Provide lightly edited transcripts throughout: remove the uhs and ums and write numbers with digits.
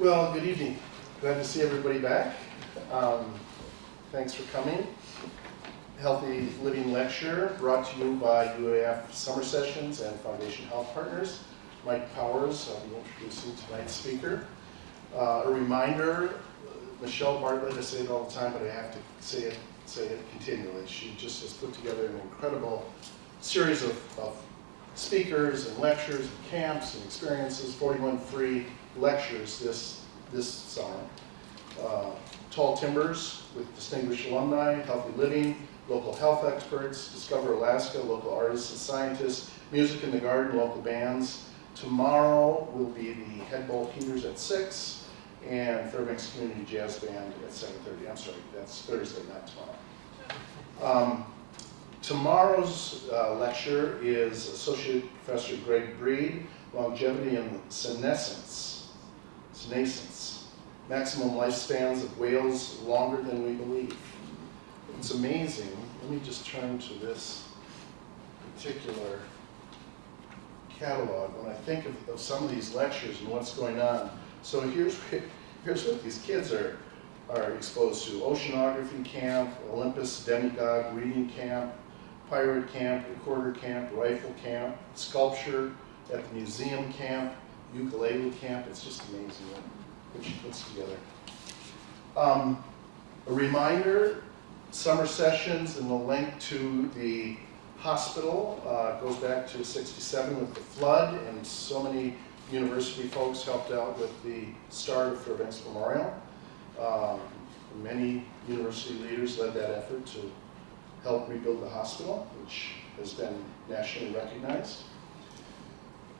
Well, good evening. Glad to see everybody back. Thanks for coming. Healthy Living Lecture brought to you by UAF Summer Sessions and Foundation Health Partners. Mike Powers, I'll be introducing tonight's speaker. A reminder, Michelle Bartlett, I say it all the time, but I have to say it continually. She just has put together an incredible series of speakers and lectures and camps and experiences, 41 free lectures this summer. Tall Timbers with distinguished alumni, healthy living, local health experts, Discover Alaska, local artists and scientists, music in the garden, local bands. Tomorrow will be the Head Bowl Heaters at 6 and Fairbanks Community Jazz Band at 7:30. I'm sorry, that's Thursday, not tomorrow. Tomorrow's lecture is Associate Professor Greg Breed, Longevity and Senescence, Maximum Lifespans of Whales Longer Than We Believe. It's amazing. Let me just turn to this particular catalog when I think of some of these lectures and what's going on. So here's what these kids are exposed to. Oceanography camp, Olympus Demigod reading camp, pirate camp, recorder camp, rifle camp, sculpture at the museum camp, ukulele camp. It's just amazing what she puts together. A reminder, summer sessions and the link to the hospital goes back to '67 with the flood, and so many university folks helped out with the start of Fairbanks Memorial. Many university leaders led that effort to help rebuild the hospital, which has been nationally recognized.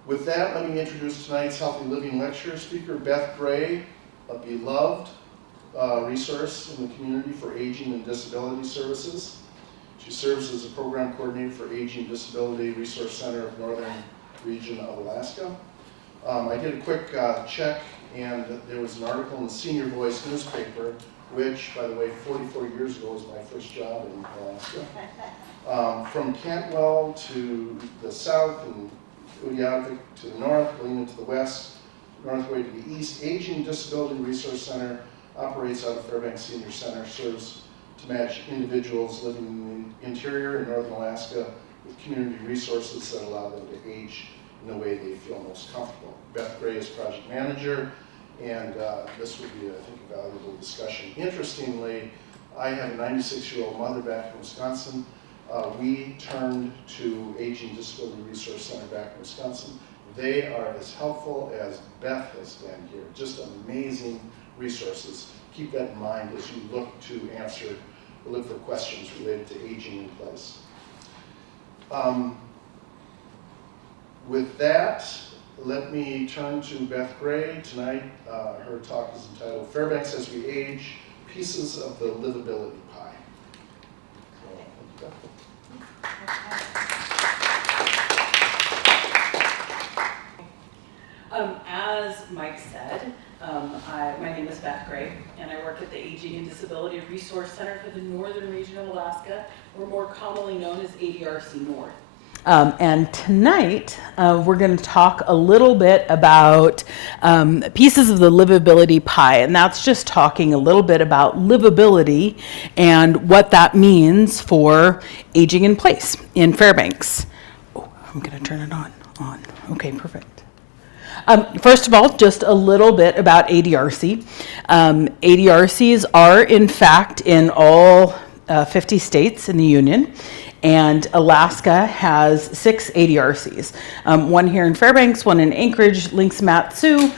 With that, let me introduce tonight's Healthy Living Lecture speaker, Beth Gray, a beloved resource in the community for aging and disability services. She serves as a program coordinator for Aging Disability Resource Center of Northern Region of Alaska. I did a quick check, and there was an article in the Senior Voice newspaper, which, by the way, 44 years ago was my first job in Alaska. From Cantwell to the south and Uyavik to the north, Galena to the west, Northway to the east, Aging Disability Resource Center operates out of Fairbanks Senior Center, serves to match individuals living in the interior in northern Alaska with community resources that allow them to age in the way they feel most comfortable. Beth Gray is project manager, and this would be, I think, a valuable discussion. Interestingly, I have a 96-year-old mother back in Wisconsin. We turned to Aging Disability Resource Center back in Wisconsin. They are as helpful as Beth has been here. Just amazing resources. Keep that in mind as you look for questions related to aging in place. With that, let me turn to Beth Gray. Tonight, her talk is entitled Fairbanks as We Age, Pieces of the Livability Pie. As Mike said, my name is Beth Gray, and I work at the Aging and Disability Resource Center for the Northern Region of Alaska, or more commonly known as ADRC North. And tonight, we're going to talk a little bit about pieces of the livability pie, and that's just talking a little bit about livability and what that means for aging in place in Fairbanks. Oh, I'm going to turn it on. Okay, perfect. First of all, just a little bit about ADRC. ADRCs are, in fact, in all 50 states in the Union, and Alaska has 6 ADRCs. One here in Fairbanks, one in Anchorage, Lynx Mat-Su,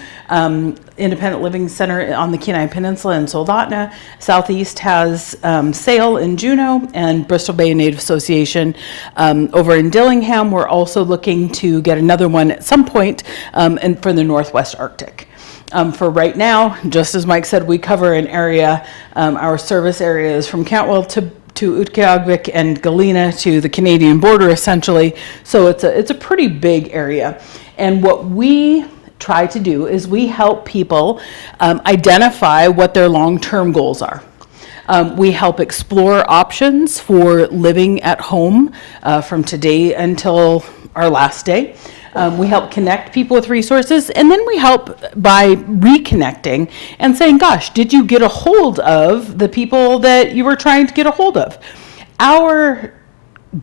Independent Living Center on the Kenai Peninsula in Soldotna. Southeast has SAIL in Juneau, and Bristol Bay Native Association over in Dillingham. We're also looking to get another one at some point and for the Northwest Arctic. For right now, just as Mike said, we cover an area, our service area is from Cantwell to Utqiagvik and Galena to the Canadian border, essentially. So it's a pretty big area. And what we try to do is we help people identify what their long-term goals are. We help explore options for living at home from today until our last day. We help connect people with resources, and then we help by reconnecting and saying, gosh, did you get a hold of the people that you were trying to get a hold of? Our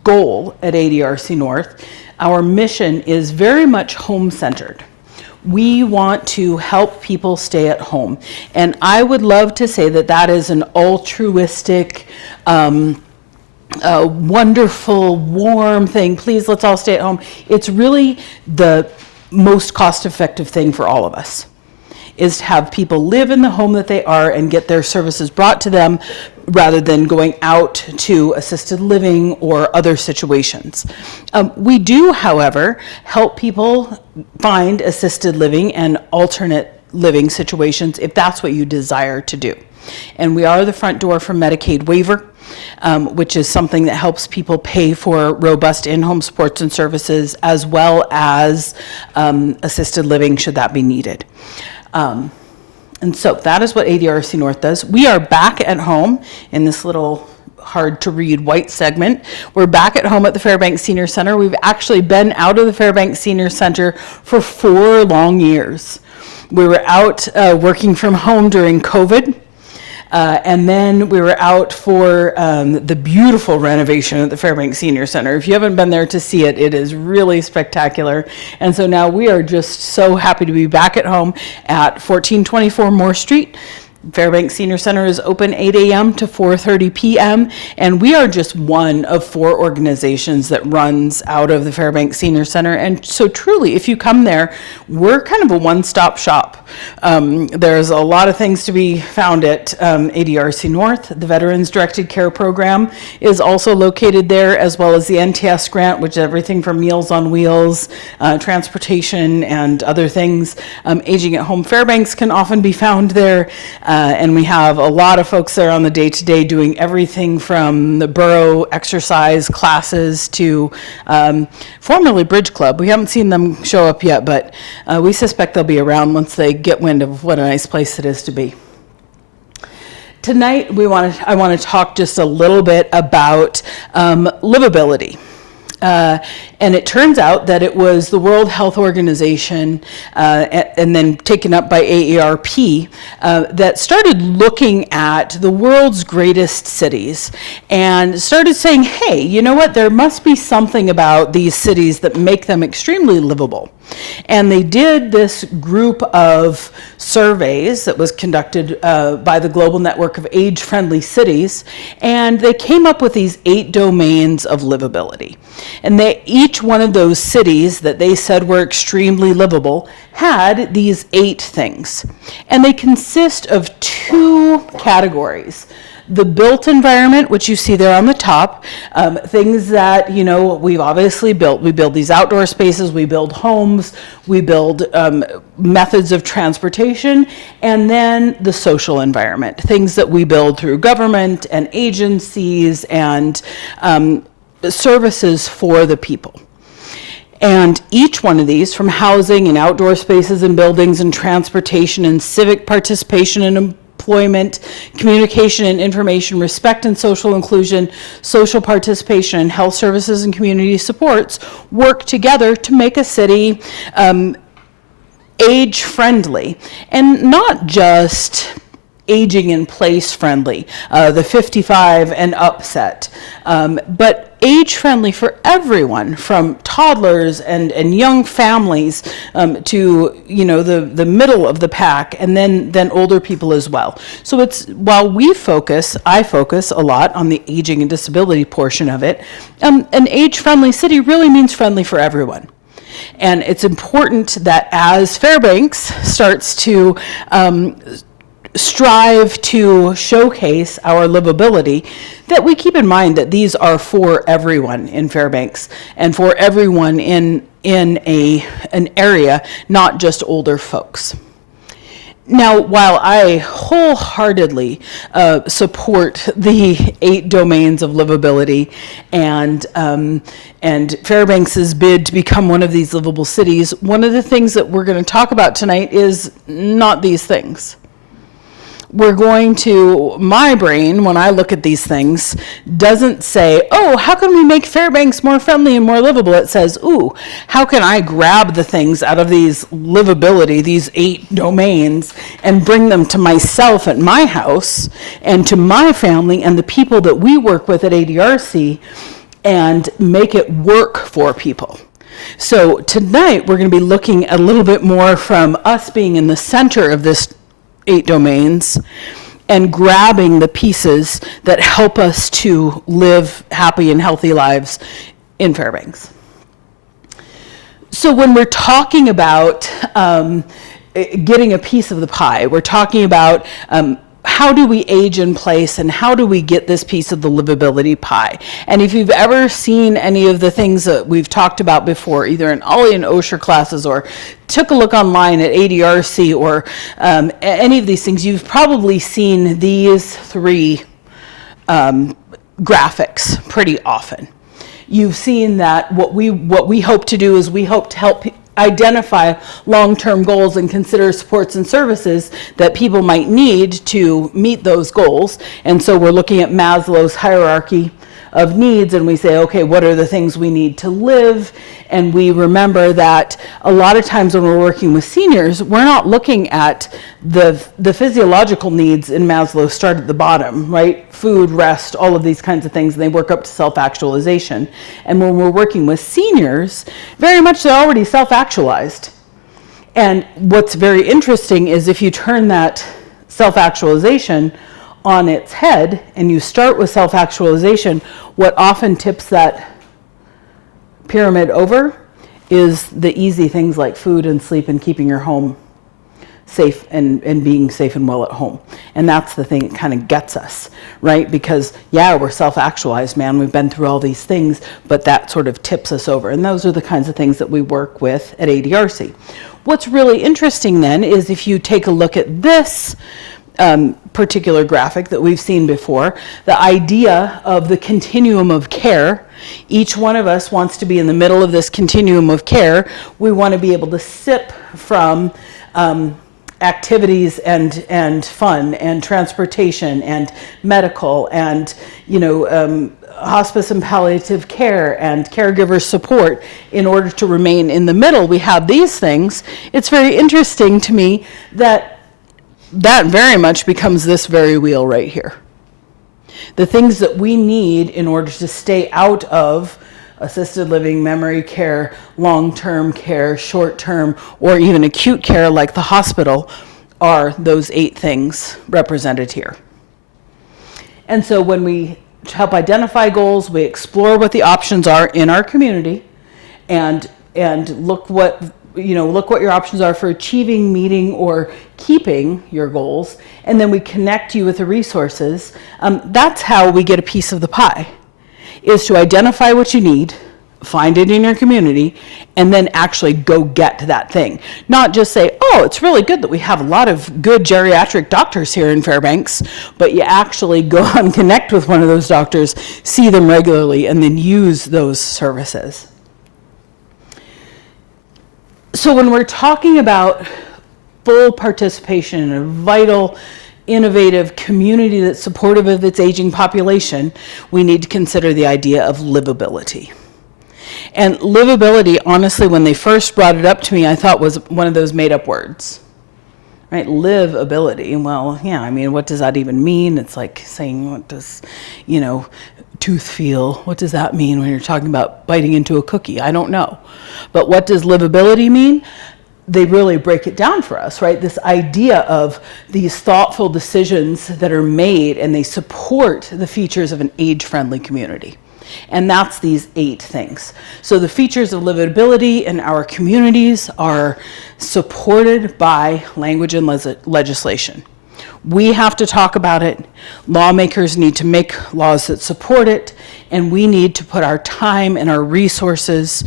goal at ADRC North, our mission is very much home-centered. We want to help people stay at home. And I would love to say that that is an altruistic, wonderful, warm thing. Please, let's all stay at home. It's really the most cost-effective thing for all of us, is to have people live in the home that they are and get their services brought to them rather than going out to assisted living or other situations. We do, however, help people find assisted living and alternate living situations if that's what you desire to do. And we are the front door for Medicaid waiver, which is something that helps people pay for robust in-home supports and services, as well as assisted living should that be needed. And so that is what ADRC North does. We are back at home in this little hard to read white segment. We're back at home at the Fairbanks Senior Center. We've actually been out of the Fairbanks Senior Center for 4 long years. We were out working from home during COVID. And then we were out for the beautiful renovation at the Fairbanks Senior Center. If you haven't been there to see it, it is really spectacular. And so now we are just so happy to be back at home at 1424 Moore Street. Fairbanks Senior Center is open 8 a.m. to 4:30 p.m. and we are just one of 4 organizations that runs out of the Fairbanks Senior Center. And so truly, if you come there, we're kind of a one-stop shop. There's a lot of things to be found at ADRC North. The Veterans Directed Care Program is also located there, as well as the NTS grant, which is everything from Meals on Wheels, transportation, and other things. Aging at Home Fairbanks can often be found there. And we have a lot of folks there on the day-to-day doing everything from the borough exercise classes to formerly Bridge Club. We haven't seen them show up yet, but we suspect they'll be around once they get wind of what a nice place it is to be. Tonight, I want to talk just a little bit about livability. And it turns out that it was the World Health Organization and then taken up by AARP that started looking at the world's greatest cities and started saying, hey, you know what, there must be something about these cities that make them extremely livable. And they did this group of surveys that was conducted by the Global Network of Age-Friendly Cities, and they came up with these 8 domains of livability. And each one of those cities that they said were extremely livable had these 8 things. And they consist of 2 categories. The built environment, which you see there on the top, things that, you know, we've obviously built. We build these outdoor spaces, we build homes, we build methods of transportation, and then the social environment, things that we build through government and agencies and services for the people. And each one of these, from housing and outdoor spaces and buildings and transportation and civic participation and employment, communication and information, respect and social inclusion, social participation, and health services and community supports, work together to make a city age-friendly, and not just aging in place friendly, the 55 and up set, but age-friendly for everyone, from toddlers and young families to, you know, the middle of the pack, and then older people as well. So it's, while I focus a lot on the aging and disability portion of it, an age-friendly city really means friendly for everyone. And it's important that as Fairbanks starts to strive to showcase our livability, that we keep in mind that these are for everyone in Fairbanks and for everyone in an area, not just older folks. Now, while I wholeheartedly support the 8 domains of livability and Fairbanks's bid to become one of these livable cities, one of the things that we're going to talk about tonight is not these things. my brain, when I look at these things, doesn't say, oh, how can we make Fairbanks more friendly and more livable? It says, ooh, how can I grab the things out of these livability, these 8 domains, and bring them to myself at my house and to my family and the people that we work with at ADRC, and make it work for people. So tonight we're going to be looking a little bit more from us being in the center of this 8 domains and grabbing the pieces that help us to live happy and healthy lives in Fairbanks. So when we're talking about getting a piece of the pie, we're talking about how do we age in place and how do we get this piece of the livability pie? And if you've ever seen any of the things that we've talked about before, either in Ollie and Osher classes or took a look online at ADRC or any of these things, you've probably seen these 3 graphics pretty often. You've seen that what we hope to do is we hope to help identify long-term goals and consider supports and services that people might need to meet those goals. And so we're looking at Maslow's hierarchy of needs, and we say, okay, what are the things we need to live? And we remember that a lot of times when we're working with seniors, we're not looking at the physiological needs in Maslow start at the bottom, right? Food, rest, all of these kinds of things, and they work up to self-actualization. And when we're working with seniors, very much they're already self-actualized. And what's very interesting is if you turn that self-actualization on its head and you start with self-actualization, what often tips that pyramid over is the easy things like food and sleep and keeping your home safe and being safe and well at home. And that's the thing that kind of gets us, right? Because yeah, we're self-actualized, man, we've been through all these things, but that sort of tips us over. And those are the kinds of things that we work with at ADRC. What's really interesting then is if you take a look at this particular graphic that we've seen before, the idea of the continuum of care. Each one of us wants to be in the middle of this continuum of care. We want to be able to sip from activities and fun and transportation and medical and hospice and palliative care and caregiver support in order to remain in the middle. We have these things. It's very interesting to me that very much becomes this very wheel right here. The things that we need in order to stay out of assisted living, memory care, long-term care, short-term, or even acute care like the hospital are those 8 things represented here. And so when we help identify goals, we explore what the options are in our community and look what your options are for achieving, meeting, or keeping your goals, and then we connect you with the resources. That's how we get a piece of the pie, is to identify what you need, find it in your community, and then actually go get that thing. Not just say, oh, it's really good that we have a lot of good geriatric doctors here in Fairbanks, but you actually go and connect with one of those doctors, see them regularly, and then use those services. So when we're talking about full participation in a vital, innovative community that's supportive of its aging population, we need to consider the idea of livability. And livability, honestly, when they first brought it up to me, I thought was one of those made-up words, right? Livability. Well, yeah, I mean, what does that even mean? It's like saying, what does, tooth feel? What does that mean when you're talking about biting into a cookie? I don't know. But what does livability mean? They really break it down for us, right? This idea of these thoughtful decisions that are made and they support the features of an age-friendly community. And that's these 8 things. So the features of livability in our communities are supported by language and legislation. We have to talk about it. Lawmakers need to make laws that support it, and we need to put our time and our resources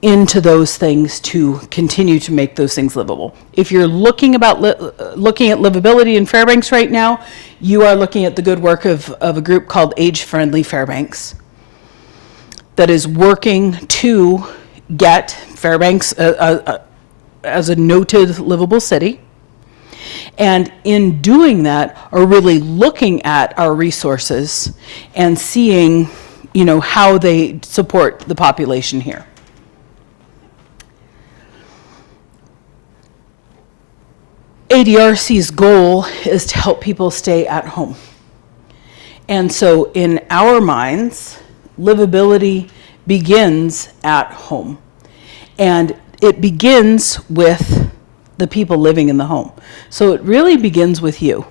into those things to continue to make those things livable. If you're looking at livability in Fairbanks right now, you are looking at the good work of a group called Age Friendly Fairbanks that is working to get Fairbanks as a noted livable city. And in doing that, are really looking at our resources and seeing, how they support the population here. ADRC's goal is to help people stay at home. And so in our minds, livability begins at home. And it begins with the people living in the home. So it really begins with you.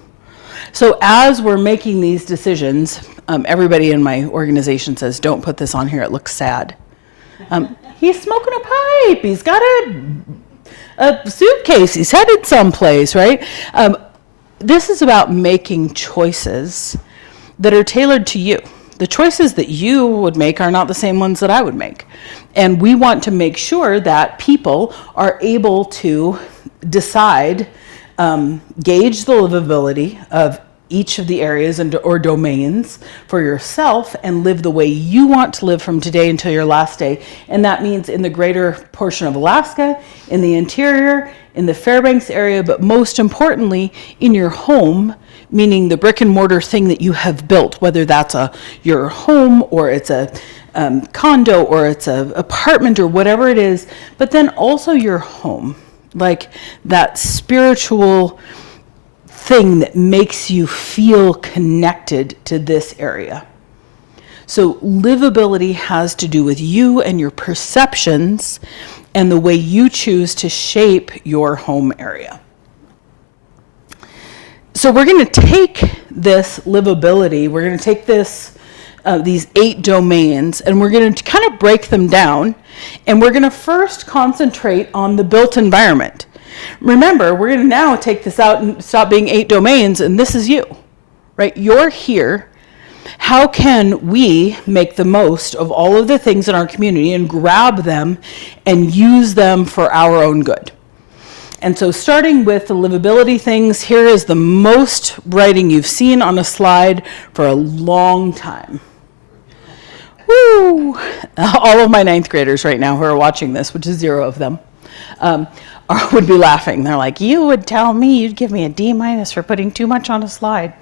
So as we're making these decisions, everybody in my organization says, don't put this on here, it looks sad. He's smoking a pipe, he's got a suitcase, he's headed someplace, right? This is about making choices that are tailored to you. The choices that you would make are not the same ones that I would make. And we want to make sure that people are able to decide, gauge the livability of each of the areas or domains for yourself and live the way you want to live from today until your last day. And that means in the greater portion of Alaska, in the interior, in the Fairbanks area, but most importantly, in your home, meaning the brick and mortar thing that you have built, whether that's your home or it's a condo or it's an apartment or whatever it is, but then also your home, like that spiritual thing that makes you feel connected to this area. So livability has to do with you and your perceptions and the way you choose to shape your home area. So we're going to take this livability, we're going to take these 8 domains, and we're going to kind of break them down, and we're going to first concentrate on the built environment. Remember, we're going to now take this out and stop being 8 domains, and this is you, right? You're here. How can we make the most of all of the things in our community and grab them and use them for our own good? And so starting with the livability things, here is the most writing you've seen on a slide for a long time. Woo! All of my 9th graders right now who are watching this, which is 0 of them, would be laughing. They're like, you would tell me you'd give me a D- for putting too much on a slide.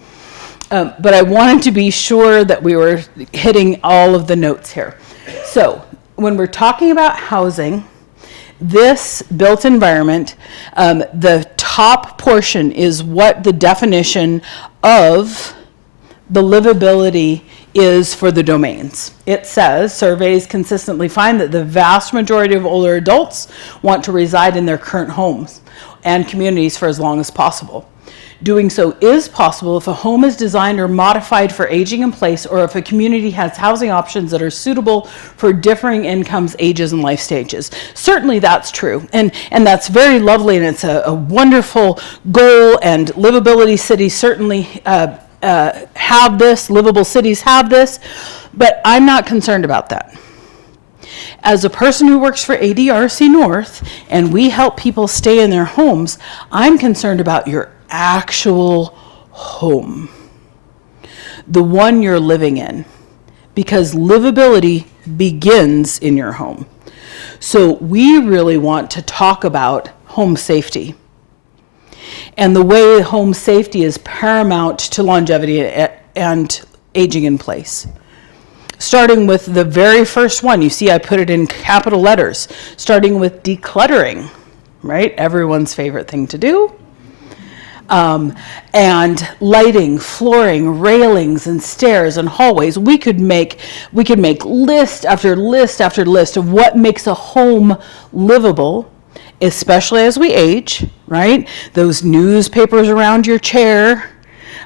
But I wanted to be sure that we were hitting all of the notes here. So when we're talking about housing, this built environment, the top portion is what the definition of the livability is for the domains. It says, surveys consistently find that the vast majority of older adults want to reside in their current homes and communities for as long as possible. Doing so is possible if a home is designed or modified for aging in place, or if a community has housing options that are suitable for differing incomes, ages, and life stages. Certainly that's true, and that's very lovely, and it's a wonderful goal, and livability cities certainly have this, livable cities have this, but I'm not concerned about that. As a person who works for ADRC North, and we help people stay in their homes, I'm concerned about your actual home, the one you're living in, because livability begins in your home. So we really want to talk about home safety and the way home safety is paramount to longevity and aging in place. Starting with the very first one, you see I put it in capital letters, starting with decluttering, right? Everyone's favorite thing to do. And lighting, flooring, railings, and stairs and hallways. We could make list after list after list of what makes a home livable, especially as we age, right? Those newspapers around your chair,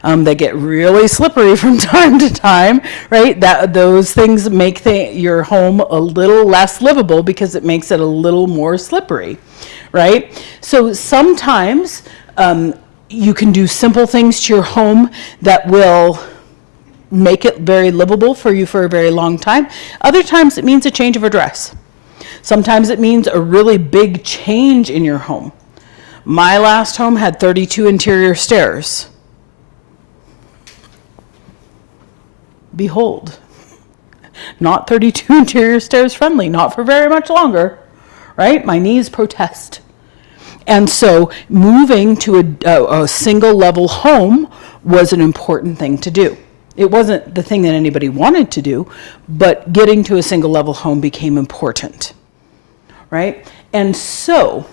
they get really slippery from time to time, right? Those things make your home a little less livable because it makes it a little more slippery, right? So sometimes you can do simple things to your home that will make it very livable for you for a very long time. Other times it means a change of address. Sometimes it means a really big change in your home. My last home had 32 interior stairs. Behold, not 32 interior stairs friendly, not for very much longer, right? My knees protest. And so moving to a single level home was an important thing to do. It wasn't the thing that anybody wanted to do, but getting to a single level home became important, right? And so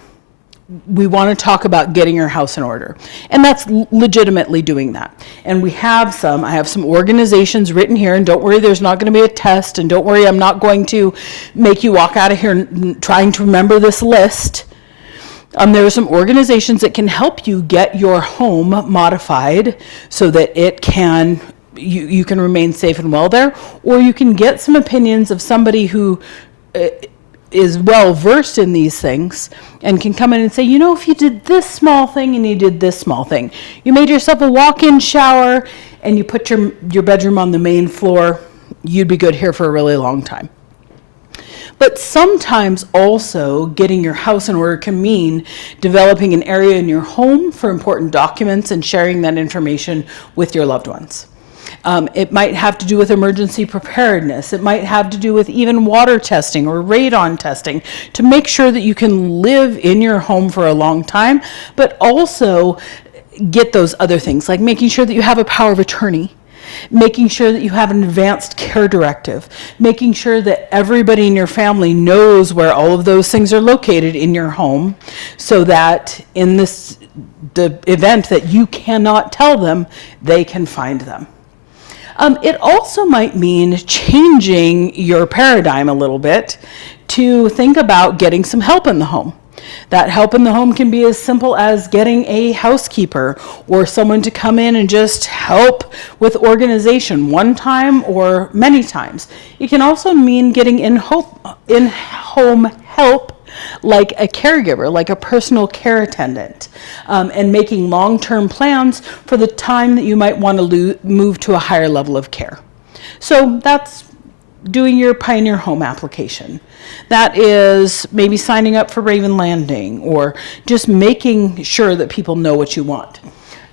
we want to talk about getting your house in order. And that's legitimately doing that. And I have some organizations written here, and don't worry, there's not going to be a test, and don't worry, I'm not going to make you walk out of here trying to remember this list. There are some organizations that can help you get your home modified so that it can you can remain safe and well there, or you can get some opinions of somebody who is well versed in these things and can come in and say, you know, if you did this small thing and you did this small thing, you made yourself a walk-in shower and you put your bedroom on the main floor, you'd be good here for a really long time. But sometimes also getting your house in order can mean developing an area in your home for important documents and sharing that information with your loved ones. It might have to do with emergency preparedness. It might have to do with even water testing or radon testing to make sure that you can live in your home for a long time, but also get those other things like making sure that you have a power of attorney, making sure that you have an advanced care directive, making sure that everybody in your family knows where all of those things are located in your home so that in the event that you cannot tell them, they can find them. It also might mean changing your paradigm a little bit to think about getting some help in the home. That help in the home can be as simple as getting a housekeeper or someone to come in and just help with organization one time or many times. It can also mean getting in-home help like a caregiver, like a personal care attendant, and making long-term plans for the time that you might want to move to a higher level of care. So that's doing your Pioneer Home application. That is maybe signing up for Raven Landing or just making sure that people know what you want.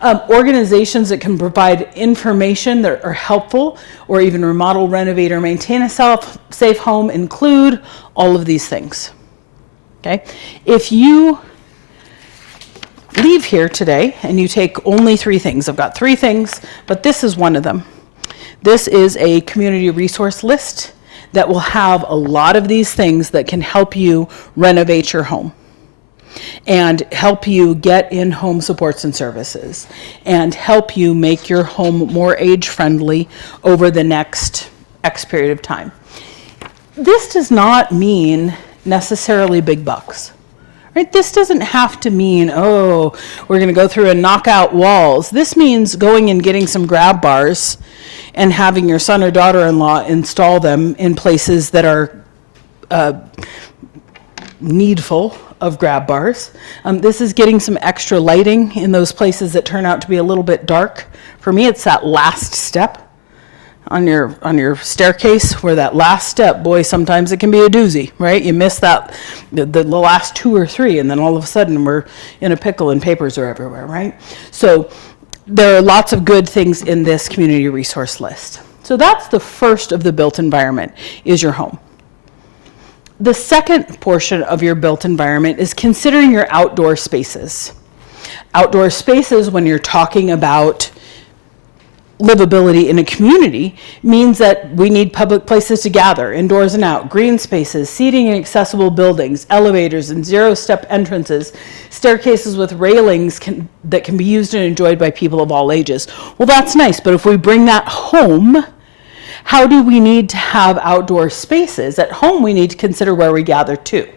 Organizations that can provide information that are helpful or even remodel, renovate, or maintain a safe home include all of these things. Okay, if you leave here today and you take only 3 things, I've got 3 things, but this is one of them. This is a community resource list that will have a lot of these things that can help you renovate your home and help you get in-home supports and services and help you make your home more age-friendly over the next X period of time. This does not mean necessarily big bucks, right? This doesn't have to mean, oh, we're going to go through and knock out walls. This means going and getting some grab bars and having your son or daughter-in-law install them in places that are needful of grab bars. This is getting some extra lighting in those places that turn out to be a little bit dark. For me, it's that last step on your staircase, where that last step, boy, sometimes it can be a doozy, right? You miss that, the last 2 or 3, and then all of a sudden we're in a pickle and papers are everywhere, right? So there are lots of good things in this community resource list. So that's the first of the built environment, is your home. The second portion of your built environment is considering your outdoor spaces. Outdoor spaces, when you're talking about livability in a community, means that we need public places to gather, indoors and out, green spaces, seating in accessible buildings, elevators and zero-step entrances, staircases with railings that can be used and enjoyed by people of all ages. Well, that's nice, but if we bring that home, how do we need to have outdoor spaces? At home, we need to consider where we gather too.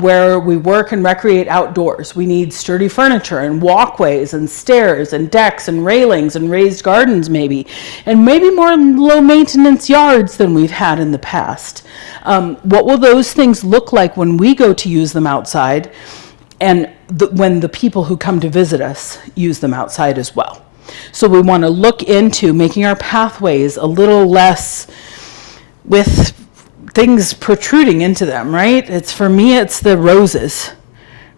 Where we work and recreate outdoors. We need sturdy furniture and walkways and stairs and decks and railings and raised gardens maybe, and maybe more low maintenance yards than we've had in the past. What will those things look like when we go to use them outside, and when the people who come to visit us use them outside as well? So we want to look into making our pathways a little less with things protruding into them, right? For me, it's the roses,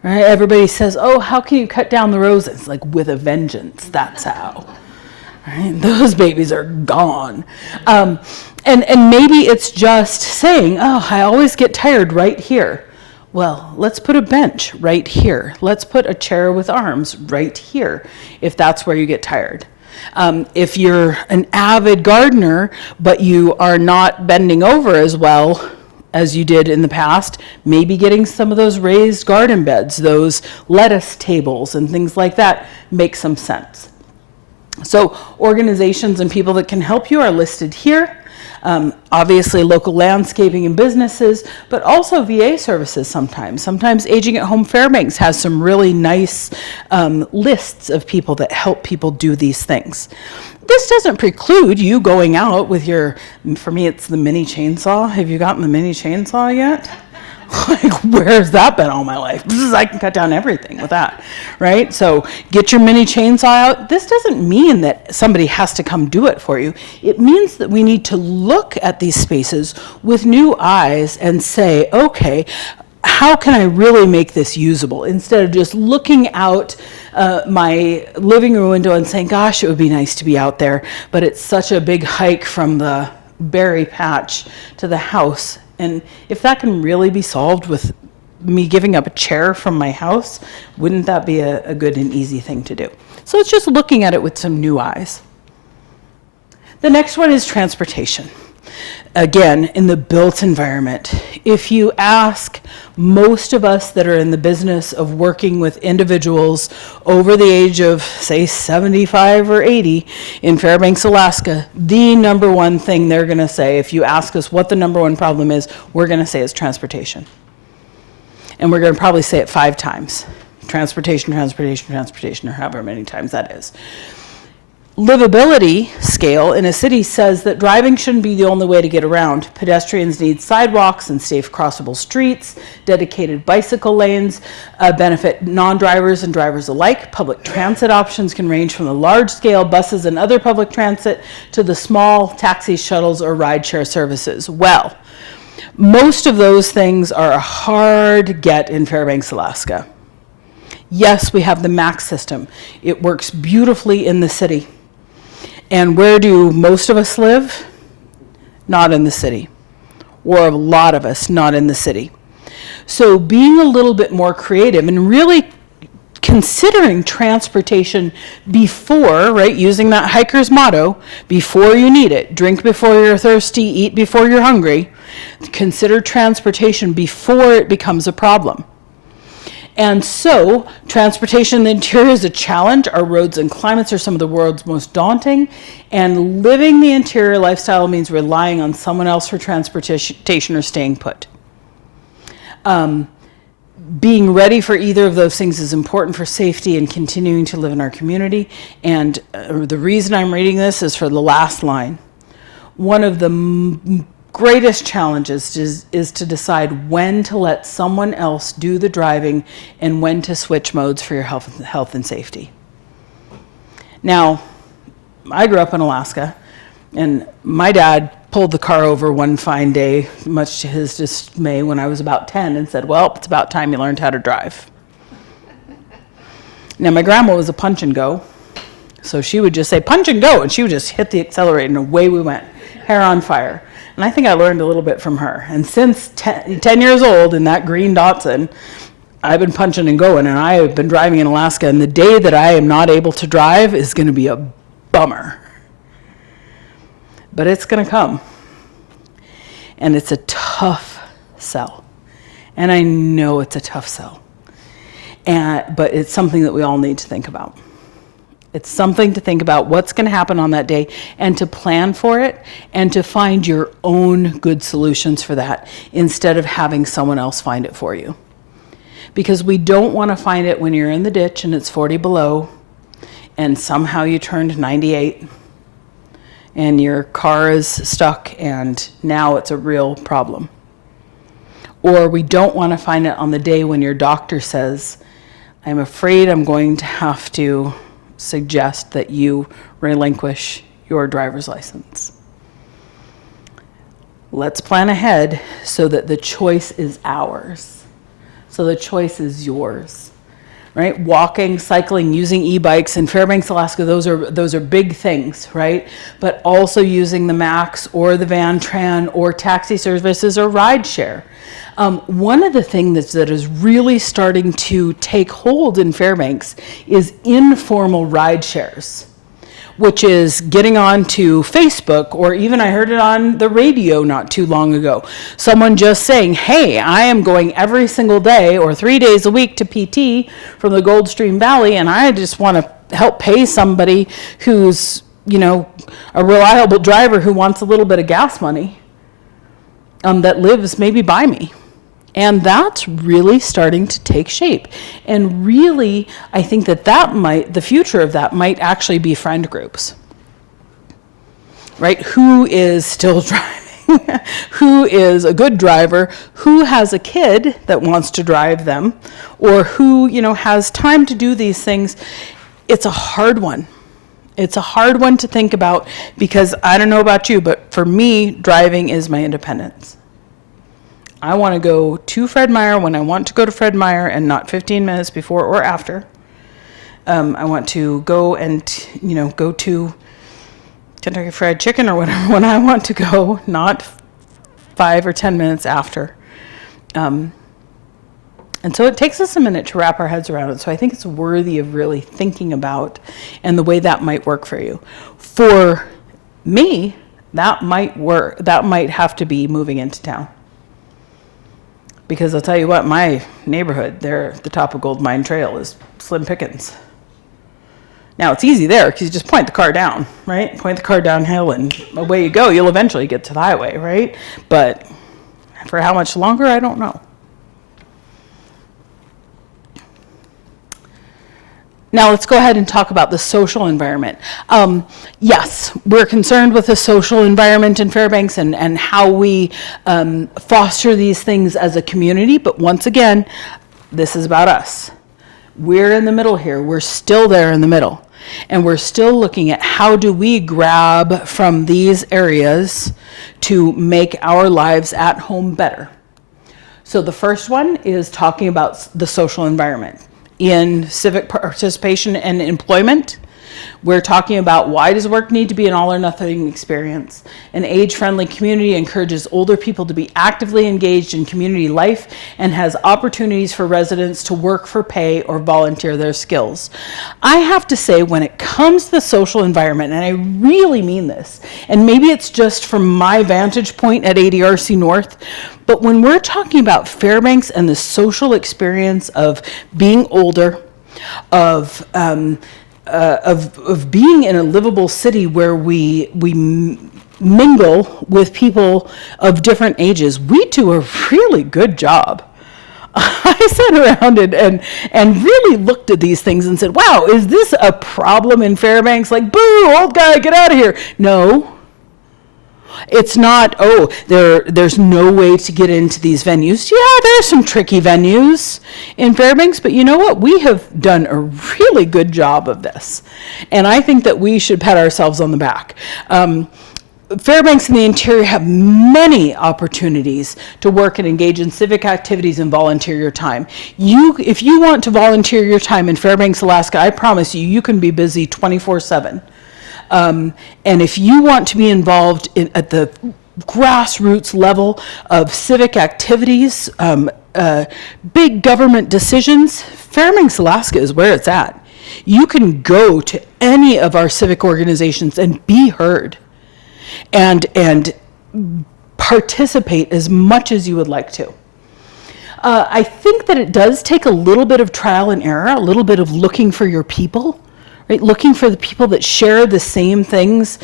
right? Everybody says, oh, how can you cut down the roses? Like, with a vengeance, that's how, right? Those babies are gone. And maybe it's just saying, oh, I always get tired right here. Well, let's put a bench right here. Let's put a chair with arms right here, if that's where you get tired. If you're an avid gardener, but you are not bending over as well as you did in the past, maybe getting some of those raised garden beds, those lettuce tables and things like that makes some sense. So organizations and people that can help you are listed here. Obviously local landscaping and businesses, but also VA services sometimes. Sometimes Aging at Home Fairbanks has some really nice lists of people that help people do these things. This doesn't preclude you going out with your, for me it's the mini chainsaw. Have you gotten the mini chainsaw yet? Like, where's that been all my life? I can cut down everything with that, right? So get your mini chainsaw out. This doesn't mean that somebody has to come do it for you. It means that we need to look at these spaces with new eyes and say, okay, how can I really make this usable? Instead of just looking out my living room window and saying, gosh, it would be nice to be out there, but it's such a big hike from the berry patch to the house. And if that can really be solved with me giving up a chair from my house, wouldn't that be a good and easy thing to do? So it's just looking at it with some new eyes. The next one is transportation. Again, in the built environment, if you ask most of us that are in the business of working with individuals over the age of, say, 75 or 80 in Fairbanks, Alaska, the number one thing they're going to say, if you ask us what the number one problem is, we're going to say it's transportation. And we're going to probably say it 5 times. Transportation, transportation, transportation, or however many times that is. Livability scale in a city says that driving shouldn't be the only way to get around. Pedestrians need sidewalks and safe crossable streets. Dedicated bicycle lanes benefit non-drivers and drivers alike. Public transit options can range from the large-scale buses and other public transit to the small taxis, shuttles, or rideshare services. Well, most of those things are a hard get in Fairbanks, Alaska. Yes, we have the MAX system. It works beautifully in the city. And where do most of us live? Not in the city. Or a lot of us not in the city. So being a little bit more creative and really considering transportation before, right, using that hiker's motto, before you need it, drink before you're thirsty, eat before you're hungry, consider transportation before it becomes a problem. And so, transportation in the interior is a challenge. Our roads and climates are some of the world's most daunting, and living the interior lifestyle means relying on someone else for transportation or staying put. Being ready for either of those things is important for safety and continuing to live in our community. And the reason I'm reading this is for the last line. One of the greatest challenges is to decide when to let someone else do the driving and when to switch modes for your health and safety. Now, I grew up in Alaska, and my dad pulled the car over one fine day, much to his dismay, when I was about 10 and said, well, it's about time you learned how to drive. Now, my grandma was a punch and go, so she would just say, punch and go, and she would just hit the accelerator, and away we went, hair on fire. And I think I learned a little bit from her. And since 10 years old in that green Datsun, I've been punching and going, and I have been driving in Alaska, and the day that I am not able to drive is going to be a bummer. But it's going to come. And it's a tough sell. And I know it's a tough sell. But it's something that we all need to think about. It's something to think about what's going to happen on that day and to plan for it and to find your own good solutions for that instead of having someone else find it for you. Because we don't want to find it when you're in the ditch and it's 40 below and somehow you turned 98 and your car is stuck and now it's a real problem. Or we don't want to find it on the day when your doctor says, I'm afraid I'm going to have to suggest that you relinquish your driver's license. Let's plan ahead so that the choice is ours. So the choice is yours. right? Walking, cycling, using e-bikes in Fairbanks, Alaska, those are big things, right? But also using the Max or the Van Tran or taxi services or ride share. One of the things that is really starting to take hold in Fairbanks is informal ride shares, which is getting onto Facebook, or even I heard it on the radio not too long ago. Someone just saying, hey, I am going every single day or 3 days a week to PT from the Goldstream Valley, and I just want to help pay somebody who's, a reliable driver who wants a little bit of gas money that lives maybe by me. And that's really starting to take shape. And really, I think the future of that might actually be friend groups, right? Who is still driving? Who is a good driver? Who has a kid that wants to drive them? Or who, has time to do these things? It's a hard one. It's a hard one to think about because I don't know about you, but for me, driving is my independence. I want to go to Fred Meyer when I want to go to Fred Meyer and not 15 minutes before or after. I want to go and, go to Kentucky Fried Chicken or whatever when I want to go, not 5 or 10 minutes after. And so it takes us a minute to wrap our heads around it. So I think it's worthy of really thinking about and the way that might work for you. For me, that might work. That might have to be moving into town. Because I'll tell you what, my neighborhood there at the top of Gold Mine Trail is slim pickings. Now, it's easy there because you just point the car down, right? Point the car downhill and away you go. You'll eventually get to the highway, right? But for how much longer, I don't know. Now let's go ahead and talk about the social environment. Yes, we're concerned with the social environment in Fairbanks and how we foster these things as a community, but once again, this is about us. We're in the middle here. We're still there in the middle. And we're still looking at how do we grab from these areas to make our lives at home better. So the first one is talking about the social environment. In civic participation and employment, we're talking about why does work need to be an all or nothing experience? An age-friendly community encourages older people to be actively engaged in community life and has opportunities for residents to work for pay or volunteer their skills. I have to say, when it comes to the social environment, and I really mean this, and maybe it's just from my vantage point at ADRC North, but when we're talking about Fairbanks and the social experience of being older, of being in a livable city where we mingle with people of different ages, we do a really good job. I sat around and really looked at these things and said, wow, is this a problem in Fairbanks? Like, boo, old guy, get out of here. No. It's not, there's no way to get into these venues. Yeah, there's some tricky venues in Fairbanks, but you know what? We have done a really good job of this. And I think that we should pat ourselves on the back. Fairbanks and the interior have many opportunities to work and engage in civic activities and volunteer your time. If you want to volunteer your time in Fairbanks, Alaska, I promise you can be busy 24/7. And if you want to be involved at the grassroots level of civic activities, big government decisions, Fairbanks, Alaska is where it's at. You can go to any of our civic organizations and be heard and participate as much as you would like to. I think that it does take a little bit of trial and error, a little bit of looking for your people. Right, looking for the people that share the same things,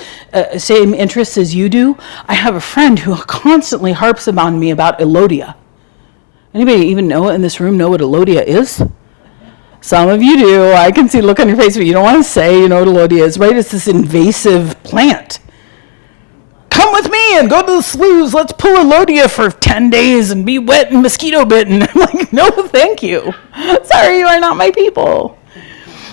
same interests as you do. I have a friend who constantly harps on me about Elodia. Anybody even in this room know what Elodia is? Some of you do. I can see the look on your face, but you don't want to say you know what Elodia is, right? It's this invasive plant. Come with me and go to the sloughs. Let's pull Elodia for 10 days and be wet and mosquito bitten. I'm like, no, thank you. Sorry, you are not my people.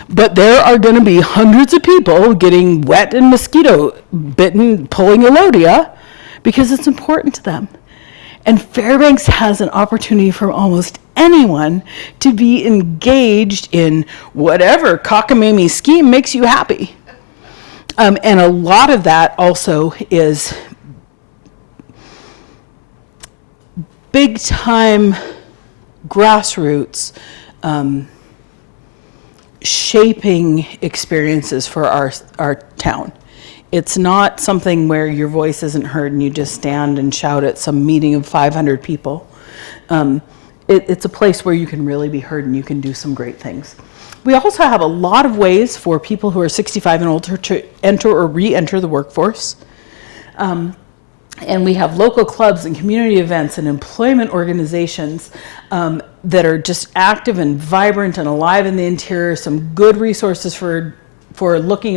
But there are going to be hundreds of people getting wet and mosquito bitten pulling Elodia because it's important to them. And Fairbanks has an opportunity for almost anyone to be engaged in whatever cockamamie scheme makes you happy. And a lot of that also is big time grassroots shaping experiences for our town. It's not something where your voice isn't heard and you just stand and shout at some meeting of 500 people. It's a place where you can really be heard and you can do some great things. We also have a lot of ways for people who are 65 and older to enter or re-enter the workforce. And we have local clubs and community events and employment organizations that are just active and vibrant and alive in the interior. Some good resources for looking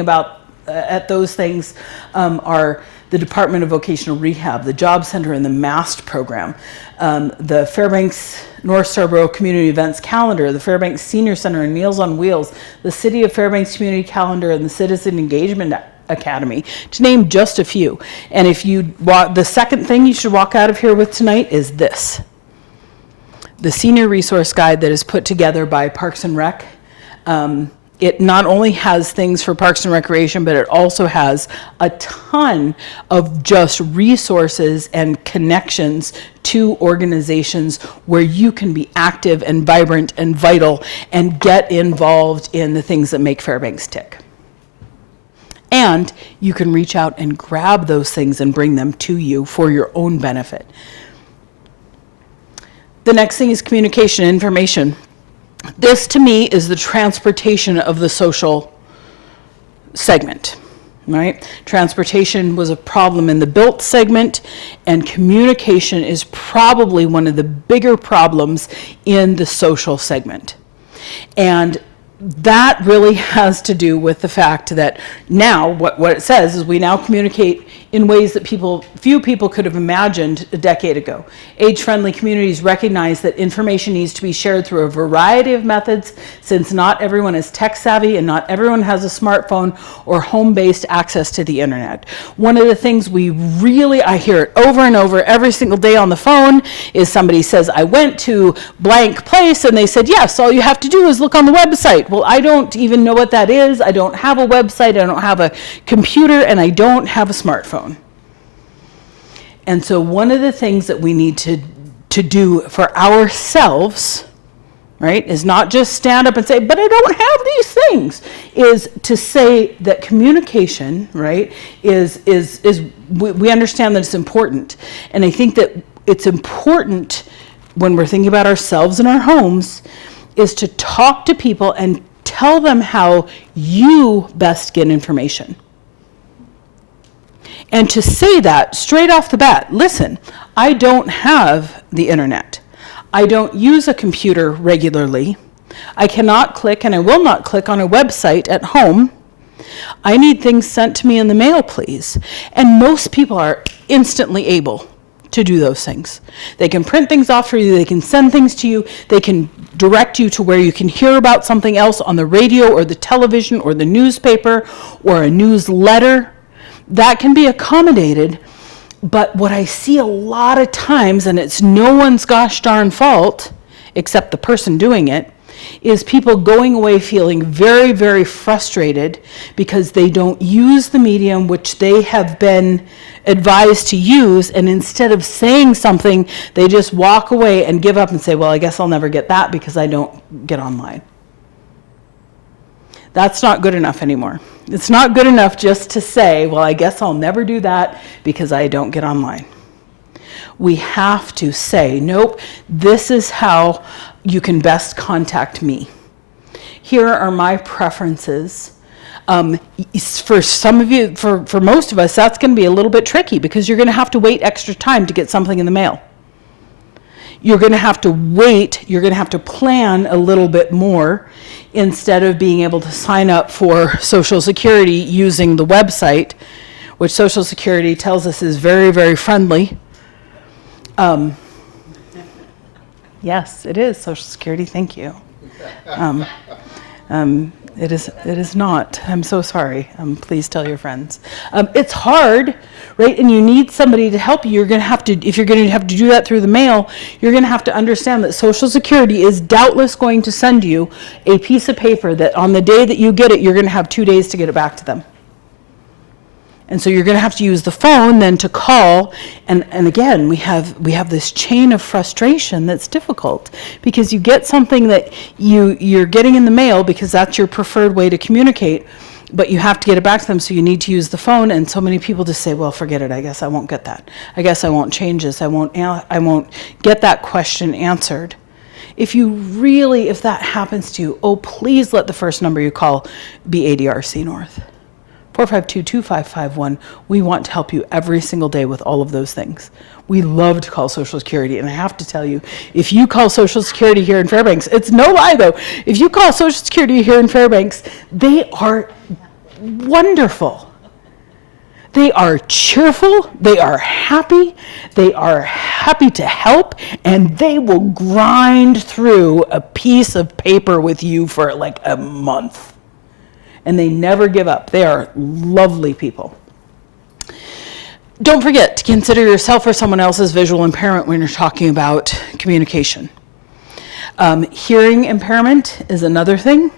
at those things are the Department of Vocational Rehab, the Job Center, and the MAST program, the Fairbanks North Scarborough Community Events Calendar, the Fairbanks Senior Center and Meals on Wheels, the City of Fairbanks Community Calendar, and the Citizen Engagement Academy, to name just a few. And if you the second thing you should walk out of here with tonight is this: the senior resource guide that is put together by Parks and Rec. It not only has things for Parks and Recreation, but it also has a ton of just resources and connections to organizations where you can be active and vibrant and vital and get involved in the things that make Fairbanks tick. And you can reach out and grab those things and bring them to you for your own benefit. The next thing is communication and information. This, to me, is the transportation of the social segment, right? Transportation was a problem in the built segment, and communication is probably one of the bigger problems in the social segment. And that really has to do with the fact that now what it says is we now communicate in ways that few people could have imagined a decade ago. Age-friendly communities recognize that information needs to be shared through a variety of methods, since not everyone is tech savvy and not everyone has a smartphone or home-based access to the internet. One of the things I hear it over and over every single day on the phone is somebody says, I went to blank place, and they said, yes, all you have to do is look on the website. Well, I don't even know what that is. I don't have a website, I don't have a computer, and I don't have a smartphone. And so one of the things that we need to do for ourselves, right, is not just stand up and say, but I don't have these things, is to say that communication, right, we understand that it's important. And I think that it's important when we're thinking about ourselves and our homes is to talk to people and tell them how you best get information. And to say that straight off the bat, listen, I don't have the internet. I don't use a computer regularly. I cannot click and I will not click on a website at home. I need things sent to me in the mail, please. And most people are instantly able to do those things. They can print things off for you, they can send things to you, they can direct you to where you can hear about something else on the radio or the television or the newspaper or a newsletter. That can be accommodated, but what I see a lot of times, and it's no one's gosh darn fault, except the person doing it, is people going away feeling very, very frustrated because they don't use the medium which they have been advised to use, and instead of saying something, they just walk away and give up and say, well, I guess I'll never get that because I don't get online. That's not good enough anymore. It's not good enough just to say, well, I guess I'll never do that because I don't get online. We have to say, nope, this is how you can best contact me. Here are my preferences. For some of you, for most of us, that's going to be a little bit tricky because you're going to have to wait extra time to get something in the mail. You're going to have to wait, you're going to have to plan a little bit more instead of being able to sign up for Social Security using the website, which Social Security tells us is very, very friendly. Yes, it is Social Security, thank you. It is not. I'm so sorry. Please tell your friends. It's hard, right? And you need somebody to help you. You're going to have to, if you're going to have to do that through the mail, you're going to have to understand that Social Security is doubtless going to send you a piece of paper that on the day that you get it, you're going to have 2 days to get it back to them. And so you're going to have to use the phone then to call. And again, we have this chain of frustration that's difficult because you get something that you're getting in the mail because that's your preferred way to communicate, but you have to get it back to them, so you need to use the phone. And so many people just say, well, forget it. I guess I won't get that. I guess I won't change this. I won't get that question answered. If that happens to you, please let the first number you call be ADRC North. 452-2551. We want to help you every single day with all of those things. We love to call Social Security, and I have to tell you, if you call Social Security here in Fairbanks, it's no lie though, if you call Social Security here in Fairbanks, they are wonderful. They are cheerful, they are happy to help, and they will grind through a piece of paper with you for like a month. And they never give up. They are lovely people. Don't forget to consider yourself or someone else's visual impairment when you're talking about communication. Hearing impairment is another thing.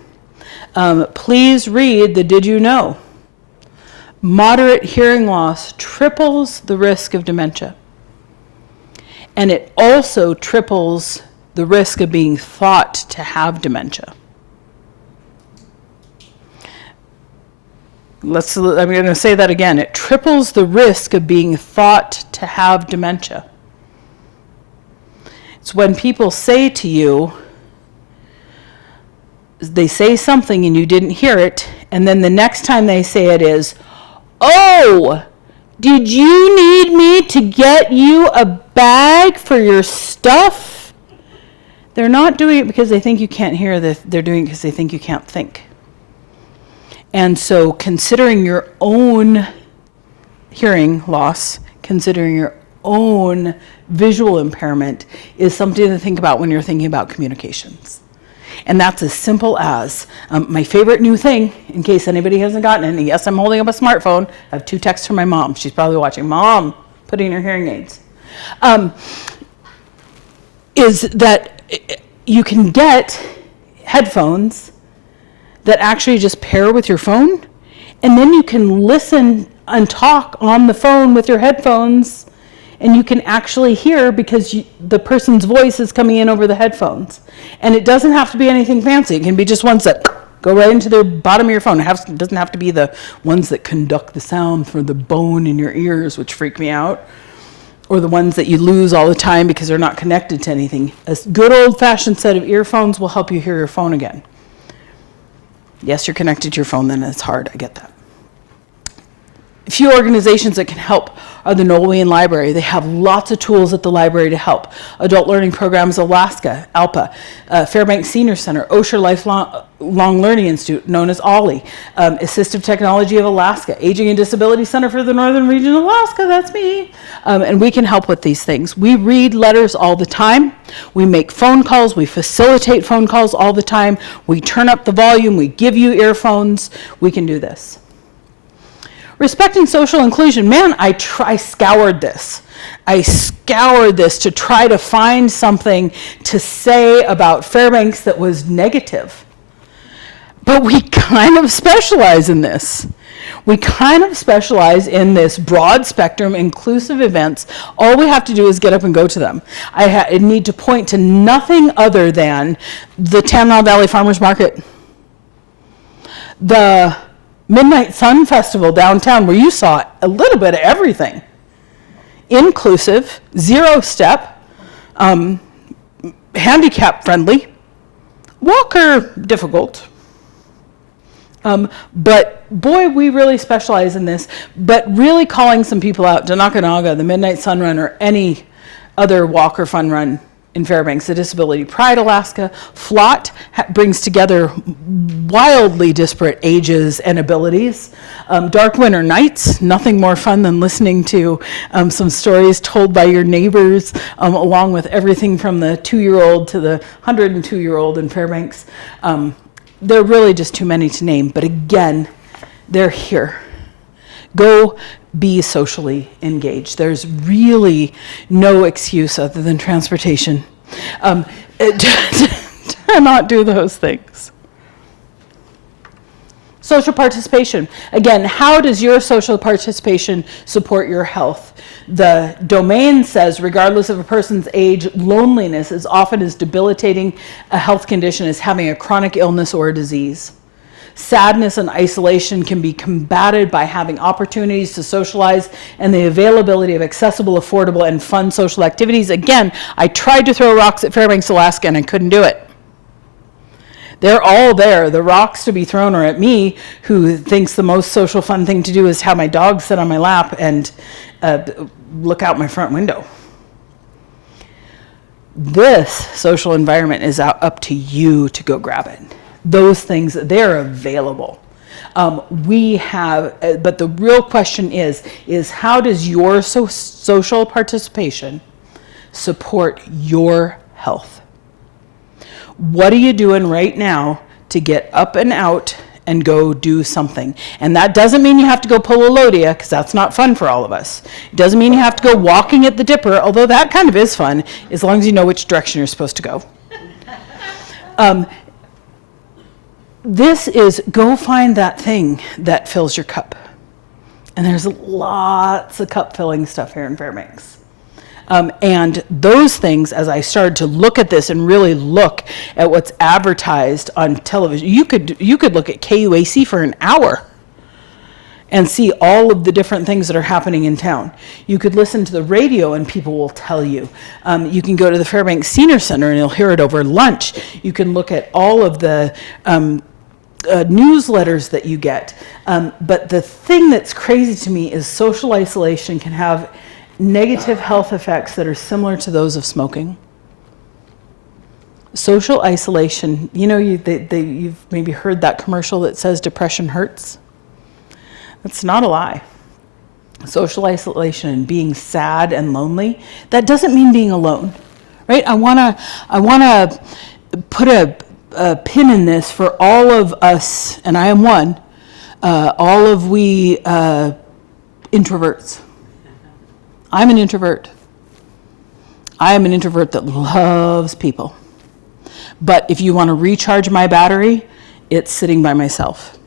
Please read the Did You Know? Moderate hearing loss triples the risk of dementia. And it also triples the risk of being thought to have dementia. I'm going to say that again. It triples the risk of being thought to have dementia. It's when people say to you, they say something and you didn't hear it, and then the next time they say it is, oh, did you need me to get you a bag for your stuff? They're not doing it because they think you can't hear. They're doing it because they think you can't think. And so considering your own hearing loss, considering your own visual impairment is something to think about when you're thinking about communications. And that's as simple as, my favorite new thing, in case anybody hasn't gotten any, yes, I'm holding up a smartphone. I have 2 texts from my mom. She's probably watching. Mom, put in your hearing aids. Is that you can get headphones that actually just pair with your phone, and then you can listen and talk on the phone with your headphones, and you can actually hear because the person's voice is coming in over the headphones. And it doesn't have to be anything fancy. It can be just ones that go right into the bottom of your phone. It doesn't have to be the ones that conduct the sound through the bone in your ears, which freak me out, or the ones that you lose all the time because they're not connected to anything. A good old-fashioned set of earphones will help you hear your phone again. Yes, you're connected to your phone, then it's hard, I get that. A few organizations that can help are the Nolian Library. They have lots of tools at the library to help. Adult Learning Programs Alaska, ALPA, Fairbanks Senior Center, Osher Lifelong Learning Institute, known as OLLI, Assistive Technology of Alaska, Aging and Disability Center for the Northern Region of Alaska, that's me. And we can help with these things. We read letters all the time. We make phone calls. We facilitate phone calls all the time. We turn up the volume. We give you earphones. We can do this. Respecting social inclusion, man, I scoured this. I scoured this to try to find something to say about Fairbanks that was negative. But we kind of specialize in this. We kind of specialize in this broad spectrum, inclusive events. All we have to do is get up and go to them. I need to point to nothing other than the Tamnau Valley Farmers Market, the Midnight Sun Festival downtown, where you saw a little bit of everything. Inclusive, 0-step, handicap friendly, walker difficult. But boy, we really specialize in this, but really calling some people out, Danakanaga, the Midnight Sun Run, or any other walk or fun run in Fairbanks, the Disability Pride Alaska. FLOT brings together wildly disparate ages and abilities. Dark Winter Nights, nothing more fun than listening to some stories told by your neighbors, along with everything from the 2-year-old to the 102-year-old in Fairbanks. there are really just too many to name, but again, they're here. Go be socially engaged. There's really no excuse other than transportation to not do those things. Social participation. Again, how does your social participation support your health? The domain says, regardless of a person's age, loneliness is often as debilitating a health condition as having a chronic illness or a disease. Sadness and isolation can be combated by having opportunities to socialize and the availability of accessible, affordable, and fun social activities. Again, I tried to throw rocks at Fairbanks, Alaska, and I couldn't do it. They're all there. The rocks to be thrown are at me, who thinks the most social fun thing to do is have my dog sit on my lap and look out my front window. This social environment is up to you to go grab it. Those things, they're available. We have, but the real question is how does your social participation support your health? What are you doing right now to get up and out and go do something? And that doesn't mean you have to go pull a loadia, because that's not fun for all of us. It doesn't mean you have to go walking at the Dipper, although that kind of is fun, as long as you know which direction you're supposed to go. This is go find that thing that fills your cup. And there's lots of cup filling stuff here in Fairbanks. And those things, as I started to look at this and really look at what's advertised on television, you could look at KUAC for an hour and see all of the different things that are happening in town. You could listen to the radio and people will tell you. You can go to the Fairbanks Senior Center and you'll hear it over lunch. You can look at all of the newsletters that you get. But the thing that's crazy to me is social isolation can have negative health effects that are similar to those of smoking. Social isolation, you've maybe heard that commercial that says depression hurts. That's not a lie. Social isolation and being sad and lonely, that doesn't mean being alone, right? I wanna put a pin in this for all of us, and I am one, all of we introverts. I'm an introvert. I am an introvert that loves people. But if you want to recharge my battery, it's sitting by myself.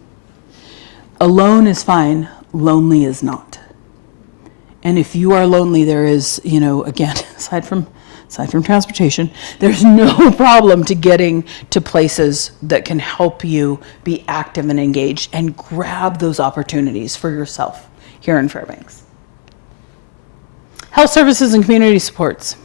Alone is fine, lonely is not. And if you are lonely, there is, again, aside from transportation, there's no problem to getting to places that can help you be active and engaged and grab those opportunities for yourself here in Fairbanks. Health services and community supports.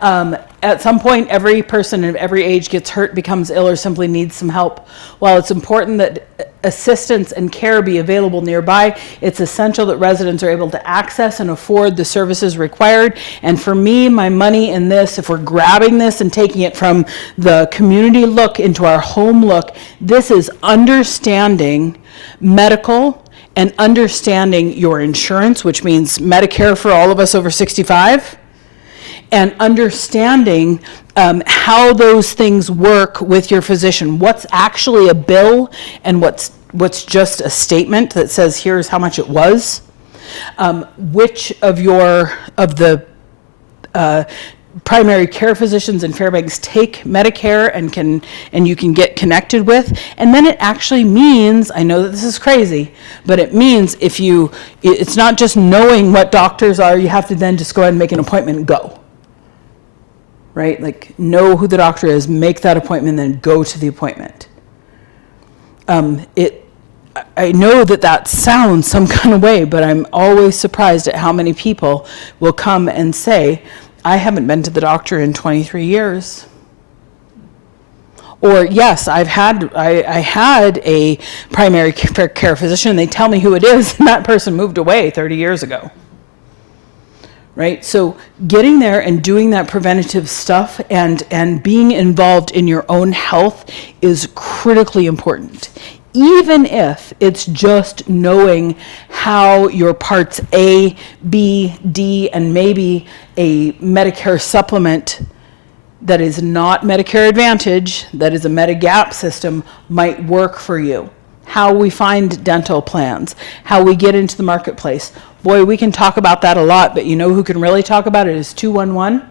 At some point, every person of every age gets hurt, becomes ill, or simply needs some help. While it's important that assistance and care be available nearby, it's essential that residents are able to access and afford the services required. And for me, my money in this, if we're grabbing this and taking it from the community look into our home look, this is understanding medical and understanding your insurance, which means Medicare for all of us over 65, and understanding how those things work with your physician. What's actually a bill and what's just a statement that says here's how much it was. Which of the primary care physicians in Fairbanks take Medicare and you can get connected with. And then it actually means, I know that this is crazy, but it means it's not just knowing what doctors are, you have to then just go ahead and make an appointment and go. Right? Like, know who the doctor is, make that appointment, then go to the appointment. I know that sounds some kind of way, but I'm always surprised at how many people will come and say, I haven't been to the doctor in 23 years. Or, yes, I had a primary care physician, and they tell me who it is, and that person moved away 30 years ago. Right? So getting there and doing that preventative stuff and being involved in your own health is critically important. Even if it's just knowing how your parts A, B, D, and maybe a Medicare supplement that is not Medicare Advantage, that is a Medigap system, might work for you. How we find dental plans, how we get into the marketplace. Boy, we can talk about that a lot, but you know who can really talk about it is 211.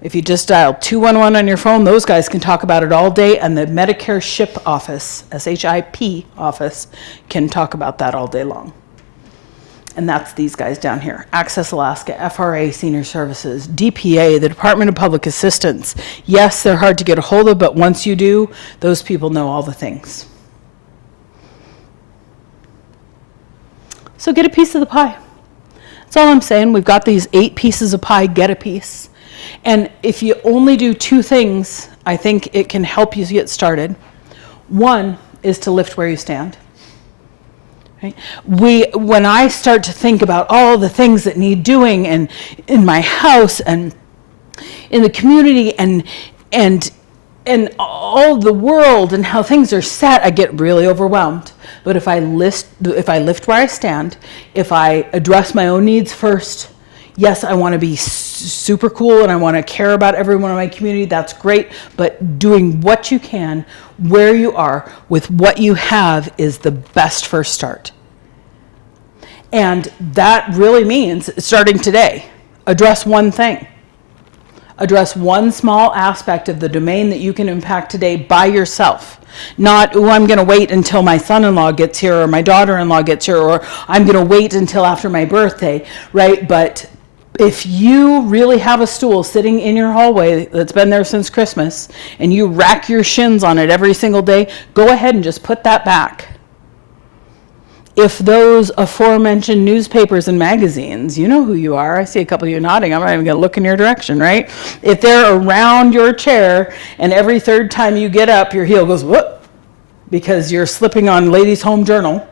If you just dial 211 on your phone, those guys can talk about it all day, and the Medicare SHIP office, SHIP office, can talk about that all day long. And that's these guys down here. Access Alaska, FRA Senior Services, DPA, the Department of Public Assistance. Yes, they're hard to get a hold of, but once you do, those people know all the things. So get a piece of the pie. That's all I'm saying. We've got these 8 pieces of pie, get a piece. And if you only do 2 things, I think it can help you get started. One is to lift where you stand. Right? When I start to think about all the things that need doing and in my house and in the community and all the world and how things are set, I get really overwhelmed. But if I lift where I stand, if I address my own needs first, yes, I want to be super cool and I want to care about everyone in my community. That's great. But doing what you can, where you are, with what you have is the best first start. And that really means starting today. Address one thing. Address one small aspect of the domain that you can impact today by yourself. Not, oh, I'm going to wait until my son-in-law gets here or my daughter-in-law gets here, or I'm going to wait until after my birthday, right? But if you really have a stool sitting in your hallway that's been there since Christmas and you rack your shins on it every single day, go ahead and just put that back. If those aforementioned newspapers and magazines, you know who you are. I see a couple of you nodding. I'm not even going to look in your direction, right? If they're around your chair and every third time you get up, your heel goes, whoop, because you're slipping on Ladies' Home Journal,